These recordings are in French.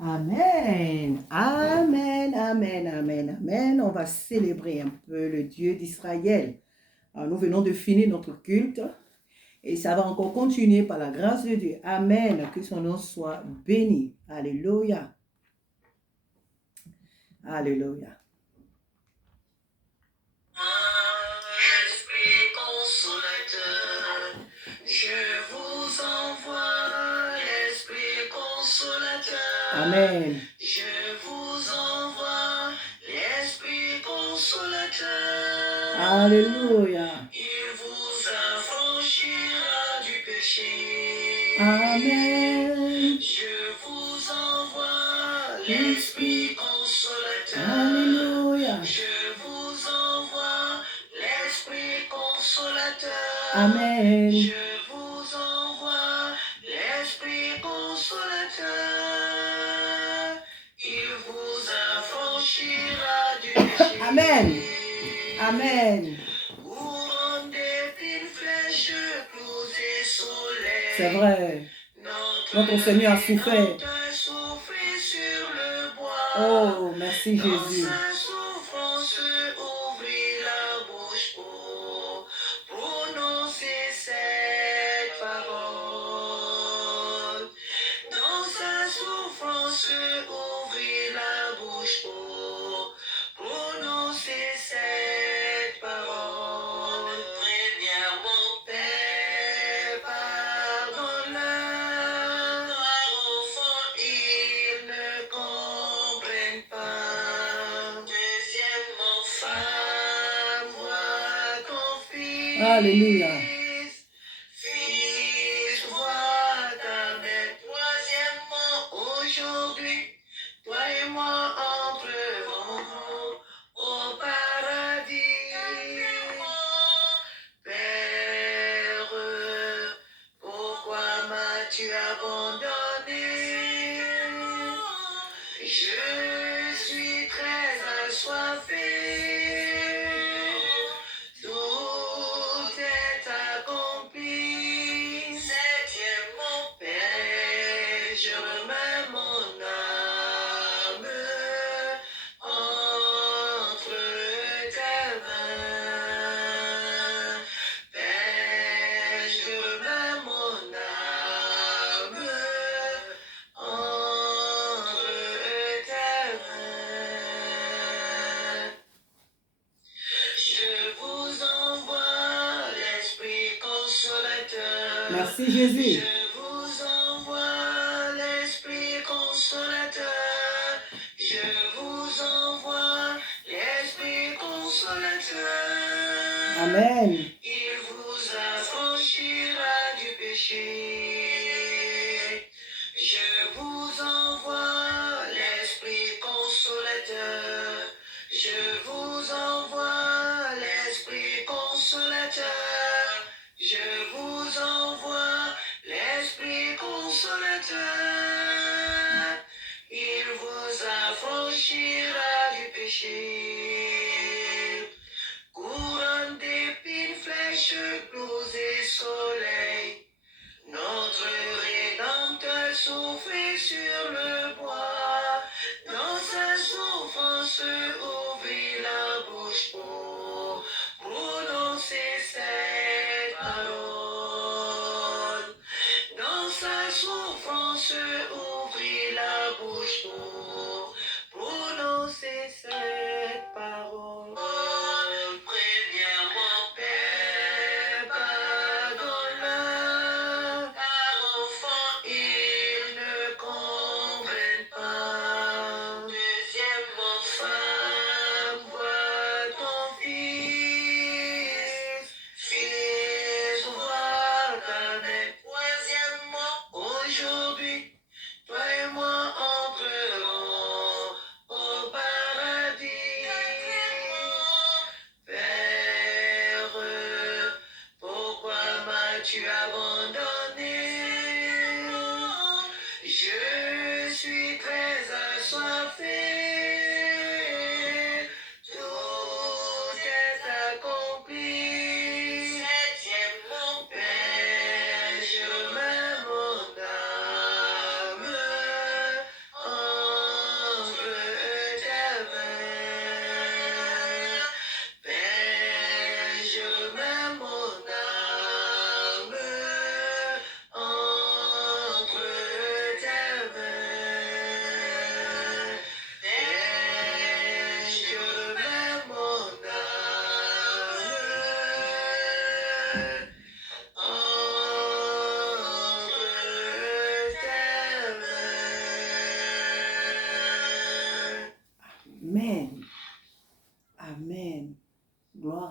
Amen. Amen, amen, amen, amen. On va célébrer un peu le Dieu d'Israël. Alors, nous venons de finir notre culte et ça va encore continuer par la grâce de Dieu. Amen. Que son nom soit béni. Alléluia. Alléluia. Esprit consolateur, je vous envoie l'Esprit consolateur. Amen. Je vous envoie l'Esprit consolateur. Alléluia. Il vous affranchira du péché. Amen. Je vous envoie l'Esprit consolateur. Alléluia. Je vous envoie l'Esprit consolateur. Amen. Je vous envoie l'Esprit consolateur. Il vous affranchira du péché. Amen. Amen. Couronne d'épines, flèches, clous et soleil. C'est vrai. Notre Seigneur a souffert. Sur le bois. Oh, merci Dans Jésus. sa souffrance, ouvrit la bouche pour prononcer cette parole. Dans sa souffrance, ouvrit la bouche pour prononcer cette parole. Préviens mon Père, pardonne-leur, car au fond ils ne comprennent pas. Deuxièmement, femme, vois ton fils. Alléluia. Fils, vois ta mère. Troisièmement, aujourd'hui, toi et moi entrerons au paradis. Père, pourquoi m'as-tu abandonné? Je suis très assoiffé. Tout est accompli. Septièmement, Père, je remets mon âme entre tes mains. Père, je remets mon âme entre tes mains. Je vous envoie l'Esprit consolateur. Merci Jésus. Je vous envoie l'Esprit consolateur. Je vous envoie l'Esprit consolateur. Amen. Il vous affranchira du péché. Je vous envoie l'Esprit consolateur. Je vous envoie l'Esprit consolateur. Je vous envoie l'Esprit consolateur. Il vous affranchira du péché. Couronne d'épines, flèches, clous et soleil. Notre Rédempteur souffrit sur le bois. Dans sa souffrance, ouvrit la bouche pour prononcer cette parole. Dans sa souffrance, ouvrit la bouche pour prononcer cette parole. Préviens mon Père, pardonne-leur, car au fond ils ne comprennent pas. Deuxièmement, femme,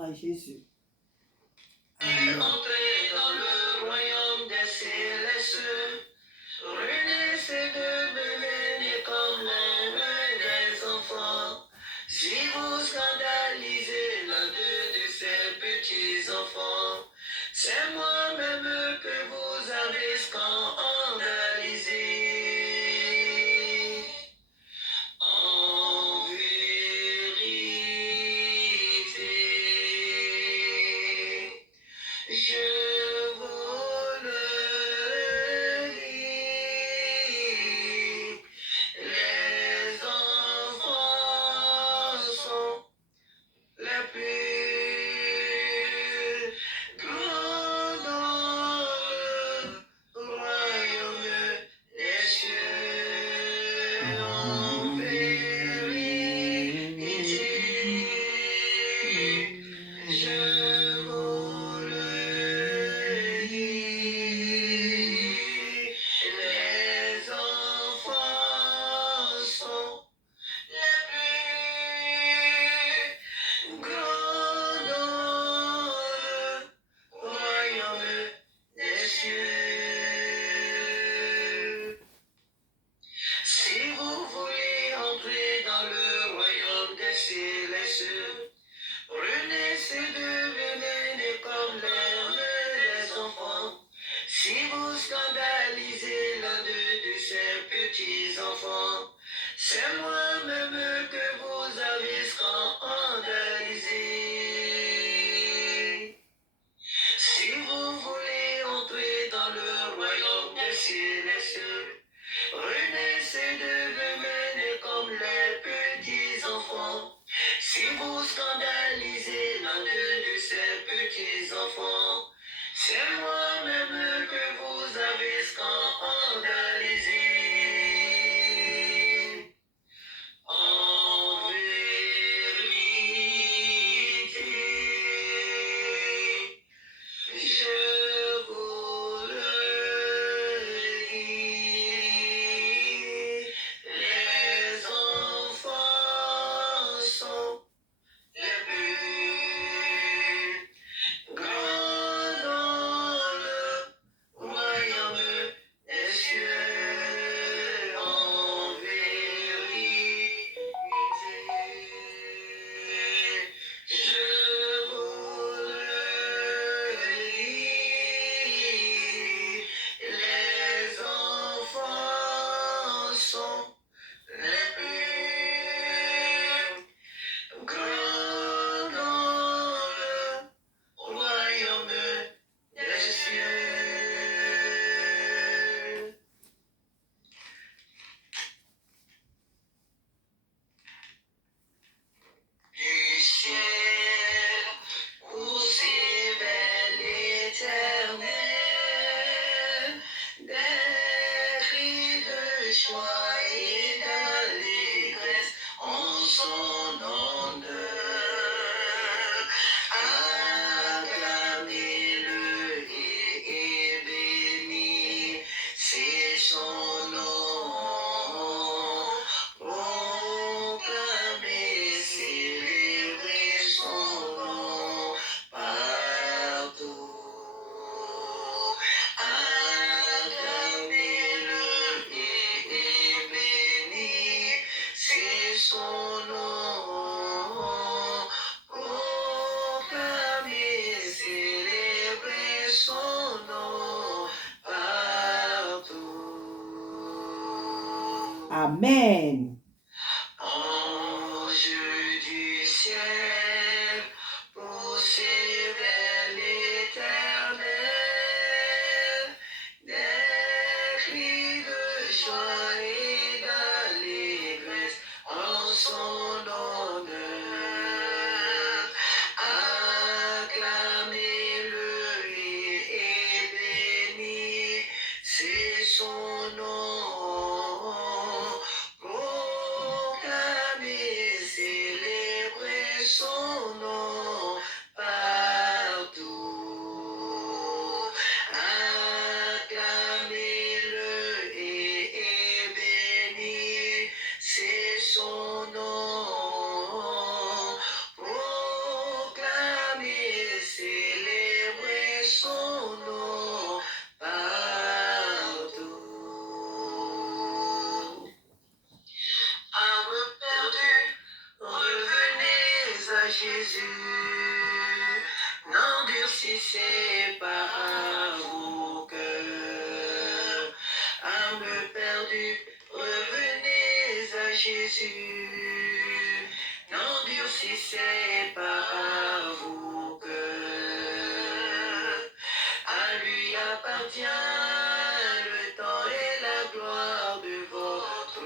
à Jésus. Amen. Entrez dans le royaume des célestes. Renaissez de bébés comme les enfants. Si vous scandalisez l'un de ces petits enfants, c'est moi-même que vous avez scandalisé. En vérité, je vous le dis, les enfants sont les plus grands dans le royaume des cieux. En vérité, je vous le dis, les enfants sont les plus grands dans le royaume des cieux. Si vous voulez entrer dans le royaume des célestes, renaissez de bébés comme les enfants. Si vous scandalisez l'un de ces petits enfants, c'est moi-même que vous avez scandalisé. Si vous voulez entrer dans le royaume des célestes, renaissez de bébés comme les petits enfants. Si vous scandalisez l'un de ces petits enfants, c'est moi-même que vous avez scandalisé. En vérité, je vous le dis, les enfants sont les plus grands dans le royaume des cieux. En vérité, je vous le dis, les enfants sont les plus grands dans le royaume des cieux. Du ciel, aussi belle éternelle, des cris de joie et d'allégresse en son honneur. Acclamez-le et bénissez son nom. Proclamez, célébrez son nom partout. Acclamez-le et bénissez son nom. Proclamez, célébrez son nom partout. Amen. Ange du ciel, poussez vers l'Éternel, des cris de joie et d'allégresse en son honneur. Acclamez-le et bénissez son nom. Proclamez, célébrez son nom partout. Acclamez-le et bénissez son nom. Jésus. N'endurcissez pas vos cœurs. Âme perdue, revenez à Jésus. N'endurcissez pas vos cœurs. À lui appartient le temps et la gloire de votre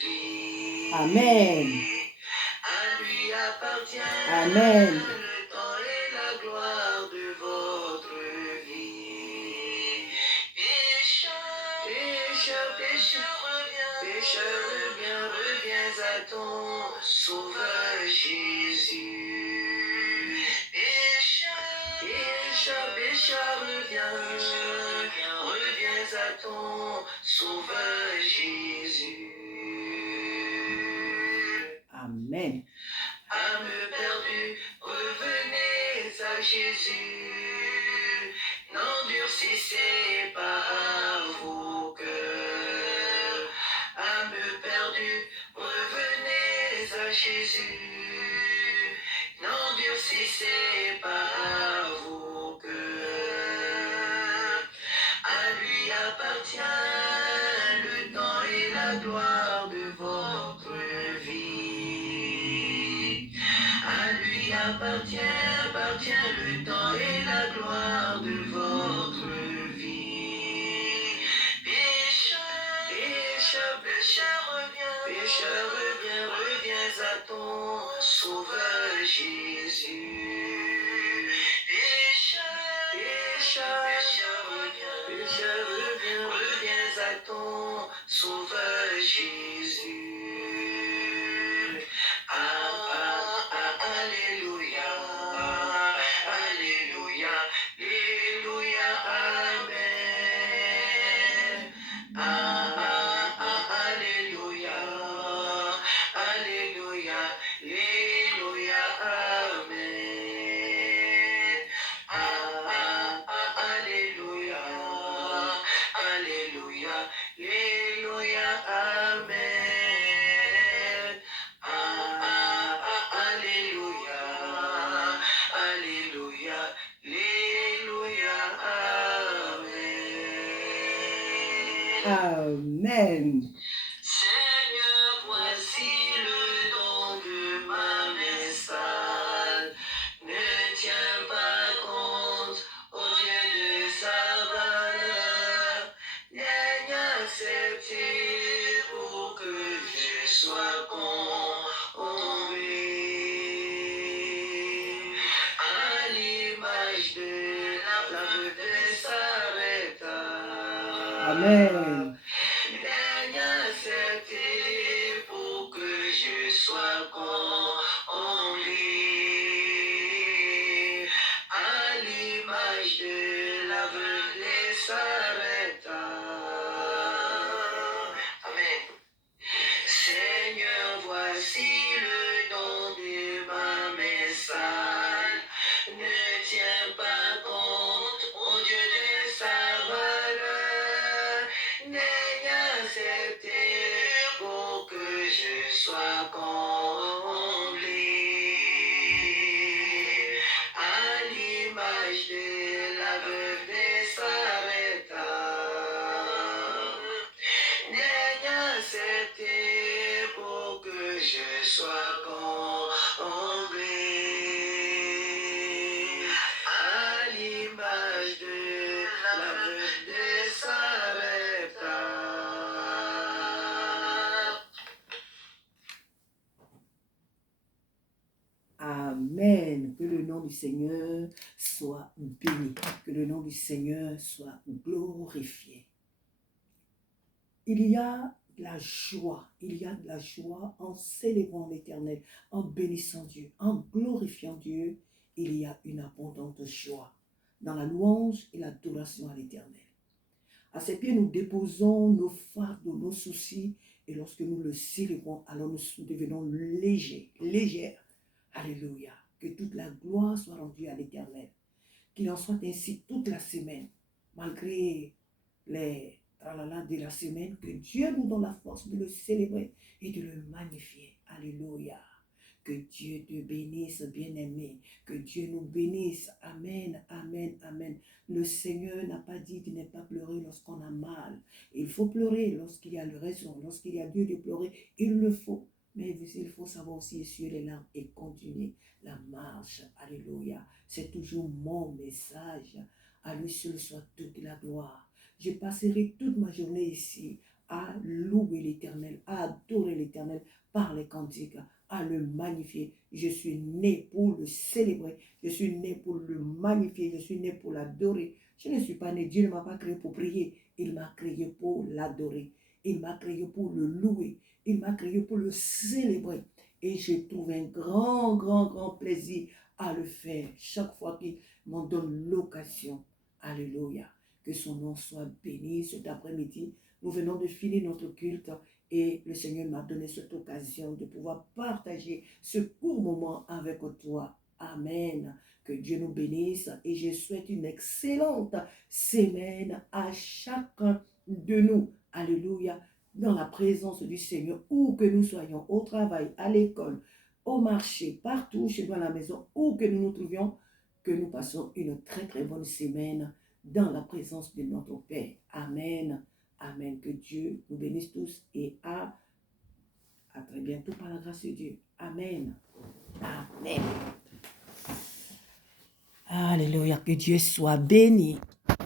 vie. Amen. À lui appartient Amen. le temps et la gloire de votre vie. Pécheur, pécheur, pécheur, reviens, reviens à ton Sauveur Jésus. Pécheur, pécheur, pécheur, reviens à ton Sauveur Jésus. Amen. Âme perdue, revenez à Jésus. N'endurcissez pas vos cœurs. Âme perdue, revenez à Jésus. N'endurcissez pas vos cœurs. À lui appartient le temps et la gloire de votre vie. À lui appartient le temps et la gloire de votre vie. Pécheur, pécheur, pécheur, reviens à ton Sauveur Jésus. Pécheur, pécheur, reviens à ton Sauveur Jésus. Alléluia, Alléluia, Alléluia, Amen. Alléluia, Alléluia, Alléluia, Amen. Alléluia, Alléluia, Alléluia, Amen. Alléluia, Alléluia, Alléluia, Amen. Amen. Seigneur, voici le don de ma main sale. Ne tiens pas compte, ô Dieu de sa valeur. N'ayez accepté pour que je sois comblé. À l'image de la veuve de Sarepta. Amen. N'ayez accepté pour que je sois comblé. À l'image de la veuve de Sarepta. Amen. Seigneur, voici le don de ma main sale. Ne tiens pas compte, ô Dieu de sa valeur. N'ayez accepté pour que je sois comblé. À l'image de la veuve de Sarepta. N'ayez accepté pour que je sois comblé. À l'image de la veuve de Sarepta. Amen. Que le nom du Seigneur soit béni. Que le nom du Seigneur soit glorifié. Il y a de la joie. Il y a de la joie en célébrant l'Éternel, en bénissant Dieu, en glorifiant Dieu. Il y a une abondante joie dans la louange et l'adoration à l'Éternel. À ses pieds, nous déposons nos fardeaux, nos soucis, et lorsque nous le célébrons, alors nous devenons légers, légères. Alléluia. Que toute la gloire soit rendue à l'Éternel. Qu'il en soit ainsi toute la semaine, malgré les tralala de la semaine, que Dieu nous donne la force de le célébrer et de le magnifier. Alléluia. Que Dieu te bénisse, bien-aimé. Que Dieu nous bénisse. Amen, amen, amen. Le Seigneur n'a pas dit de ne pas pleurer lorsqu'on a mal. Il faut pleurer lorsqu'il y a raison, lorsqu'il y a Dieu de pleurer. Il le faut. Mais il faut savoir aussi essuyer les larmes et continuer la marche. Alléluia. C'est toujours mon message. À lui seul soit toute la gloire. Je passerai toute ma journée ici à louer l'Éternel, à adorer l'Éternel par les cantiques, à le magnifier. Je suis né pour le célébrer. Je suis né pour le magnifier. Je suis né pour l'adorer. Je ne suis pas né. Dieu ne m'a pas créé pour prier. Il m'a créé pour l'adorer. Il m'a créé pour le louer. Il m'a créé pour le célébrer. Et je trouve un grand, grand, grand plaisir à le faire chaque fois qu'il m'en donne l'occasion. Alléluia. Que son nom soit béni cet après-midi. Nous venons de finir notre culte et le Seigneur m'a donné cette occasion de pouvoir partager ce court moment avec toi. Amen. Que Dieu nous bénisse et je souhaite une excellente semaine à chacun de nous. Alléluia. Dans la présence du Seigneur, où que nous soyons, au travail, à l'école, au marché, partout chez nous à la maison, où que nous nous trouvions, que nous passons une très très bonne semaine dans la présence de notre Père. Amen. Amen. Que Dieu nous bénisse tous et à très bientôt par la grâce de Dieu. Amen. Amen. Alléluia. Que Dieu soit béni.